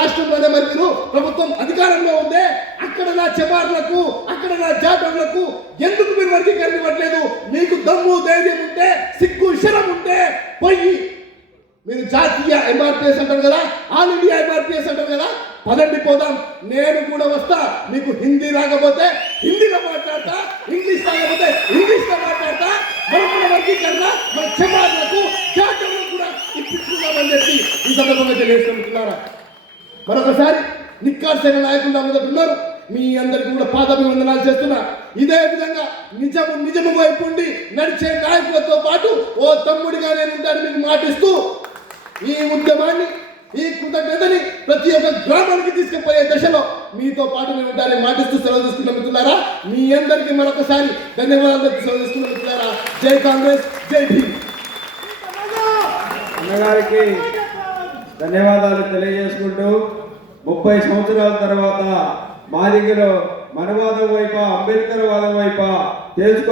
రాష్ట్రంలోనే మరి మీరు ప్రభుత్వం అధికారంలో ఉందే అక్కడ నా చెబార్లకు అక్కడ నా జాటర్లకు ఎందుకు మీరు వర్గీకరణ ఇవ్వట్లేదు? మీకు దమ్ము ధైర్యం ఉంటే సిగ్గు శరం ఉంటే పోయి మీరు జాతీయ ఎంఆర్పిఎస్ అంటారు కదా, ఆల్ ఇండియా ఎంఆర్పిఎస్ అంటారు కదా, పదండి పోదాం. నేను కూడా వస్తా. మీకు హిందీ రాకపోతే హిందీలో మాట్లాడతా, ఇంగ్లీష్ రాకపోతే ఇంగ్లీష్లో మాట్లాడతా. మనం కూడా వర్గీకరణ మన చెబార్లకు జాటర్లకు కూడా ఇప్పించుకుందామని చెప్పి ఈ సందర్భంగా తెలియజేస్తున్నారా. మరొకసారి నిక్కార్సైన నాయకులు మొదలున్నారు. మీ అందరికీ కూడా పాదాభివందనాలు చేస్తున్నా. ఇదే విధంగా నిజము వైపు ఉండి నడిచే నాయకులతో పాటు ఓ తమ్ముడిగా నేను ఉంటాను మీకు మాటిస్తూ ఈ ఉద్యమాన్ని ఈ కృతజ్ఞతని ప్రతి ఒక్క గ్రామానికి తీసుకుపోయే దశలో మీతో పాటు నేను ఉంటానని మాటిస్తూ సెలవు తీసుకున్న మిత్రులారా, మీ అందరికీ మరొకసారి ధన్యవాదాలు సెలవు తీసుకున్న మిత్రులారా. జై కాంగ్రెస్, జై భీమ్. అన్నగారికి ధన్యవాదాలు తెలియజేసుకుంటూ 30 సంవత్సరాల తర్వాత మాదిగలో మనవాదం వైపా అంబేద్కర్ వాదం వైపా తెలుసుకో